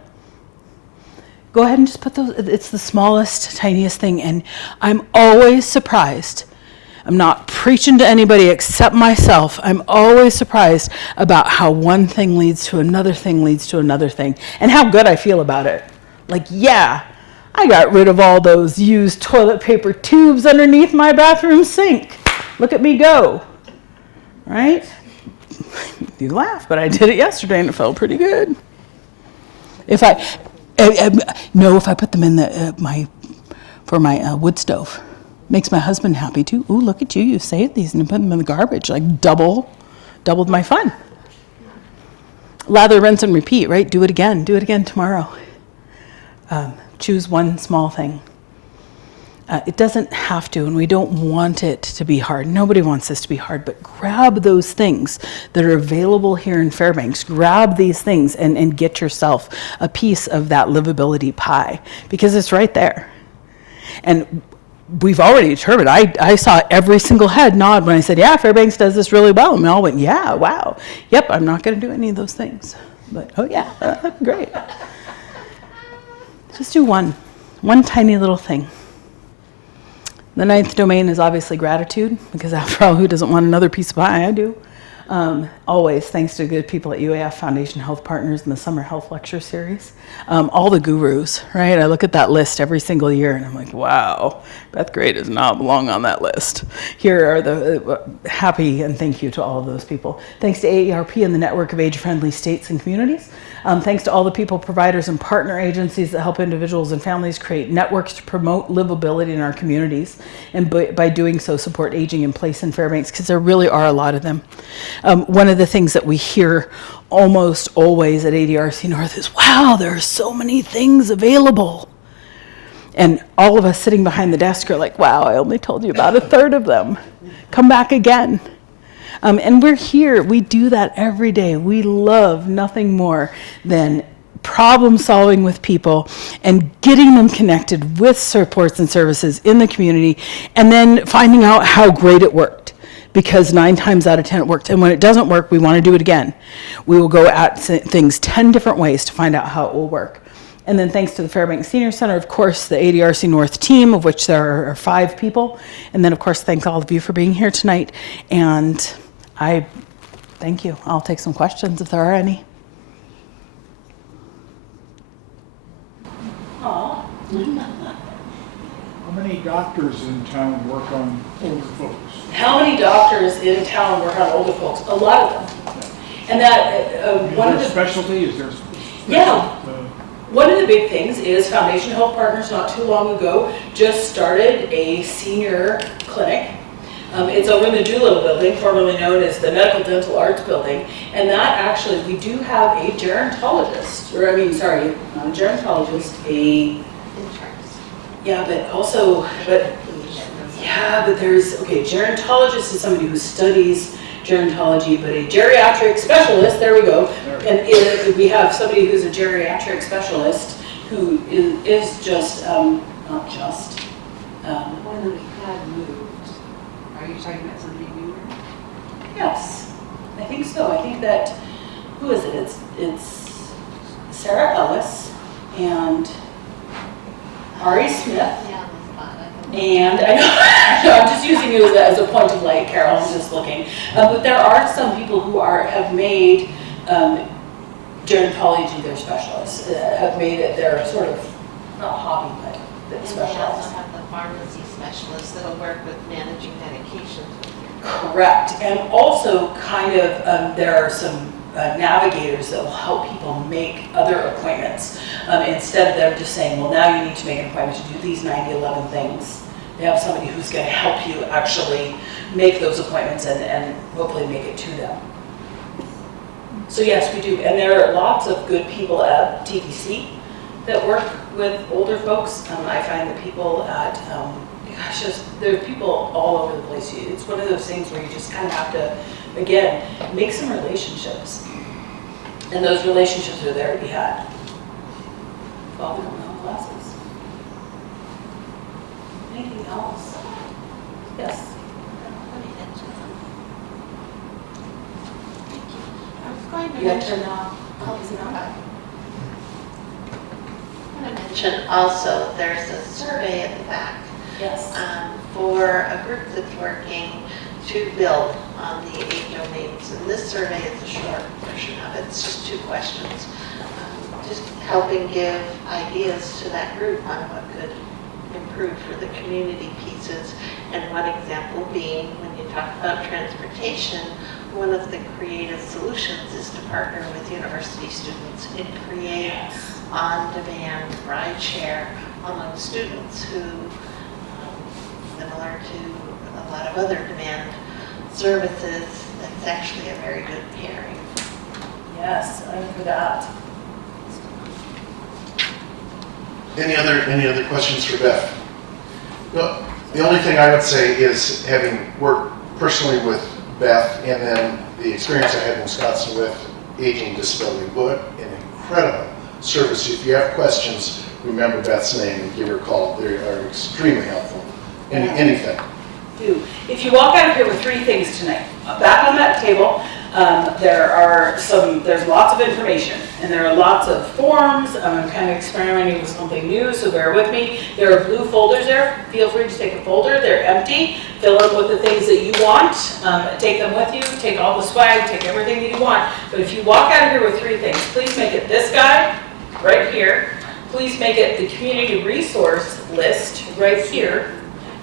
go ahead and just put those. It's the smallest, tiniest thing. And I'm always surprised. I'm not preaching to anybody except myself. I'm always surprised about how one thing leads to another thing leads to another thing, and how good I feel about it. Like, yeah, I got rid of all those used toilet paper tubes underneath my bathroom sink. Look at me go, right? You laugh, but I did it yesterday and it felt pretty good. If I put them in for my wood stove. Makes my husband happy too. Ooh, look at you. You saved these and put them in the garbage. Like doubled my fun. Lather, rinse, and repeat, right? Do it again. Do it again tomorrow. Choose one small thing. It doesn't have to, and we don't want it to be hard. Nobody wants this to be hard, but grab those things that are available here in Fairbanks. Grab these things and get yourself a piece of that livability pie, because it's right there. And we've already determined, I saw every single head nod when I said, yeah, Fairbanks does this really well. And we all went, yeah, wow. Yep, I'm not going to do any of those things. But, oh yeah, great. Just do one tiny little thing. The 9th domain is obviously gratitude, because after all, who doesn't want another piece of pie? I do. Always thanks to good people at UAF Foundation Health Partners in the Summer Health Lecture Series. All the gurus, right? I look at that list every single year and I'm like, wow, Beth Gray does not belong on that list. Here are the happy and thank you to all of those people. Thanks to AARP and the Network of Age-Friendly States and Communities. Thanks to all the people, providers, and partner agencies that help individuals and families create networks to promote livability in our communities, and by doing so support aging in place in Fairbanks, because there really are a lot of them. One of the things that we hear almost always at ADRC North is, wow, there are so many things available. And all of us sitting behind the desk are like, wow, I only told you about a third of them. Come back again. And we're here. We do that every day. We love nothing more than problem solving with people and getting them connected with supports and services in the community, and then finding out how great it worked. Because 9 times out of 10 it worked. And when it doesn't work, we want to do it again. We will go at things 10 different ways to find out how it will work. And then thanks to the Fairbanks Senior Center, of course, the ADRC North team, of which there are 5 people. And then, of course, thank all of you for being here tonight. And I thank you. I'll take some questions if there are any. How many doctors doctors in town work on older folks? How many doctors in town work on older folks? A lot of them. And that, one of Is the, there specialty, is there? Yeah. One of the big things is Foundation Health Partners not too long ago just started a senior clinic. It's over in the Doolittle building, formerly known as the Medical Dental Arts building. And that actually, we do have a gerontologist, or I mean, sorry, not a gerontologist, but there's, okay, gerontologist is somebody who studies gerontology, but a geriatric specialist, there we go. And we have somebody who's a geriatric specialist who is just, not just. One who had moved. Are you talking about somebody newer? Yes, I think so. I think that, who is it? It's Sarah Ellis and Ari Smith. And I know, I'm just using you as a point of light, Carol, I'm just looking. But there are some people who have made gerontology their specialists, have made it their sort of, not hobby, but their And we specialist. also have the pharmacy specialists that'll work with managing medications with your Correct. And also kind of, there are some navigators that will help people make other appointments. Instead of them just saying, well, now you need to make an appointment to do these 11 things. They have somebody who's going to help you actually make those appointments and hopefully make it to them. So yes, we do. And there are lots of good people at TDC that work with older folks. I find that people at, there are people all over the place. It's one of those things where you just kind of have to, again, make some relationships. And those relationships are there to be had. Well, we don't know classes. Anything else? Yes. I was going to You gotta mention, turn it off. Oh, is it on? I want to mention also, there's a survey at the back Yes. for a group that's working to build on the 8 domains. And this survey is a short version of it. It's just 2 questions. Just helping give ideas to that group on what could improve for the community pieces. And one example being, when you talk about transportation, one of the creative solutions is to partner with university students and create on-demand ride share among students who, similar to a lot of other demand services, that's actually a very good pairing. Yes, I'm for that. Any other questions for Beth? No, the only thing I would say is, having worked personally with Beth and then the experience I had in Wisconsin with aging disability, what an incredible service. If you have questions, remember Beth's name and give her a call. They are extremely helpful. Anything. Do. If you walk out of here with 3 things tonight, back on that table, there's lots of information, and there are lots of forms. I'm kind of experimenting with something new, so bear with me. There are blue folders there. Feel free to take a folder. They're empty. Fill in with the things that you want. Take them with you. Take all the swag. Take everything that you want. But if you walk out of here with 3 things, please make it this guy right here. Please make it the community resource list right here.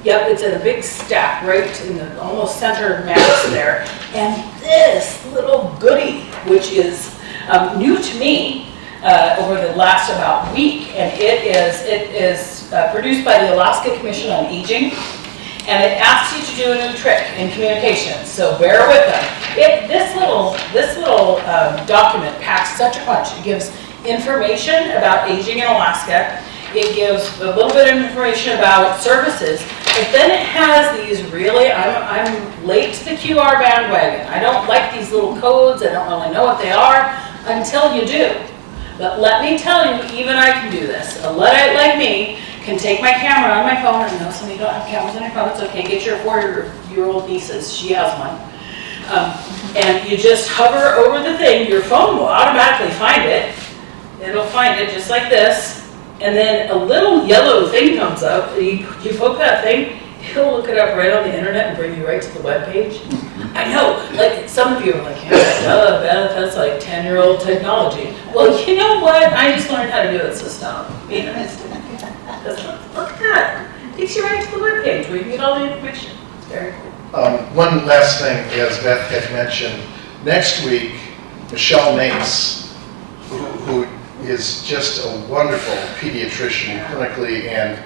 Yep, it's in a big stack right in the almost center mass there. And this little goodie, which is new to me over the last about week, and it is produced by the Alaska Commission on Aging, and it asks you to do a new trick in communications. So bear with them. This little document packs such a punch. It gives information about aging in Alaska. It gives a little bit of information about services, but then it has these really, I'm late to the QR bandwagon. I don't like these little codes. I don't really know what they are until you do. But let me tell you, even I can do this. A Luddite like me can take my camera on my phone. I know some of you don't have cameras on your phone. It's okay. Get your 4-year-old nieces. She has one. And you just hover over the thing. Your phone will automatically find it. It'll find it just like this. And then a little yellow thing comes up. You poke that thing, it'll look it up right on the internet and bring you right to the web page. I know, like some of you are like, yeah, Beth, that's like 10-year-old technology. Well, you know what? I just learned how to do it, so stop. Look at that. takes you right to the webpage where you get all the information. It's very cool. One last thing, as Beth had mentioned, next week, Michelle Nace, who is just a wonderful pediatrician clinically and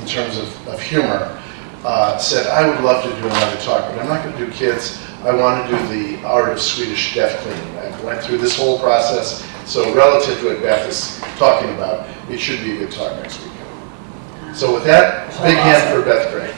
in terms of humor, said, I would love to do another talk, but I'm not going to do kids. I want to do the art of Swedish death cleaning. I went through this whole process, so relative to what Beth is talking about, it should be a good talk next week. So with that, big hand for Beth Gray.